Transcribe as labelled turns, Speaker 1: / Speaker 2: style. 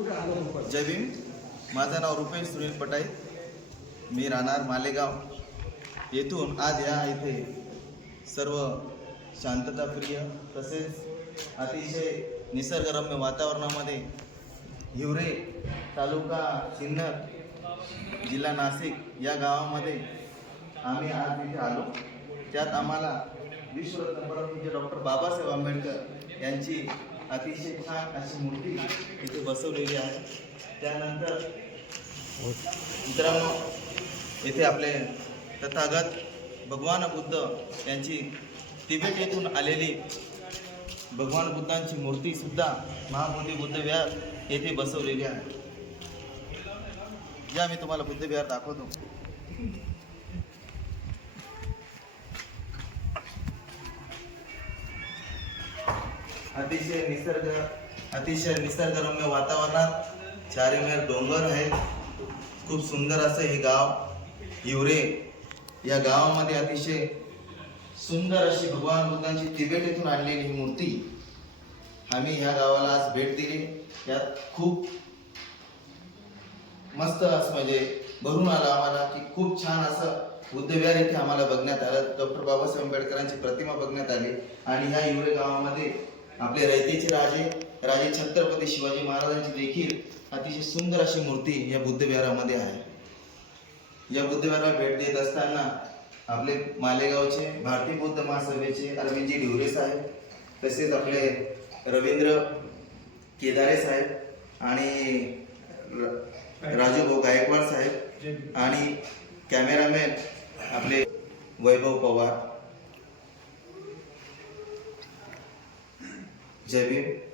Speaker 1: जय भीम. माझं नाव रुपेश सुनील पटाई. मी राहणार मालेगाव. येथून आज या इथे सर्व शांतताप्रिय तसेच अतिशय निसर्गरम्य वातावरणामध्ये हिवरे तालुका सिन्नर जिल्हा नाशिक या गावामध्ये आम्ही आज इथे आलो. त्यात आम्हाला विश्वरत्न परमपूज्य डॉक्टर बाबासाहेब आंबेडकर यांची अतिशय छान अशी मूर्ती इथे बसवलेली आहे. त्यानंतर मित्रांनो येथे आपले तथागत भगवान बुद्ध यांची तिबेट येथून आलेली भगवान बुद्धांची मूर्ती सुद्धा महाबोधी बुद्ध येथे बसवलेली आहे. या मी तुम्हाला बुद्धविहार दाखवतो. अतिशय निसर्ग अतिशय निसर्गरम्य वातावरणात चारीमेर डोंगर आहेत खूप सुंदर असं हे गाव हिवरे या गावामध्ये अतिशय सुंदर अशी भगवान बुद्धांची तिबेट येथून आणलेली ही मूर्ती. आम्ही ह्या गावाला आज भेट दिली. यात खूप मस्त असं म्हणजे भरून आलं आम्हाला की खूप छान असं बुद्धविहार इथे आम्हाला बघण्यात आलं. डॉक्टर बाबासाहेब आंबेडकरांची प्रतिमा बघण्यात आली. आणि ह्या हिवरे गावामध्ये आपले रयतेचे राजे राजे छत्रपती शिवाजी महाराजांची देखील अतिशय सुंदर अशी मूर्ती या बुद्धविहारामध्ये आहे. या बुद्धविहाराला भेट देत असताना आपले मालेगावचे भारतीय बौद्ध महासभेचे अरविंदजी ढिवरे साहेब तसेच आपले रवींद्र केदारे साहेब आणि राजू राजूभाऊ गायकवाड साहेब आणि कॅमेरामॅन आपले वैभव पवार. जय भीम.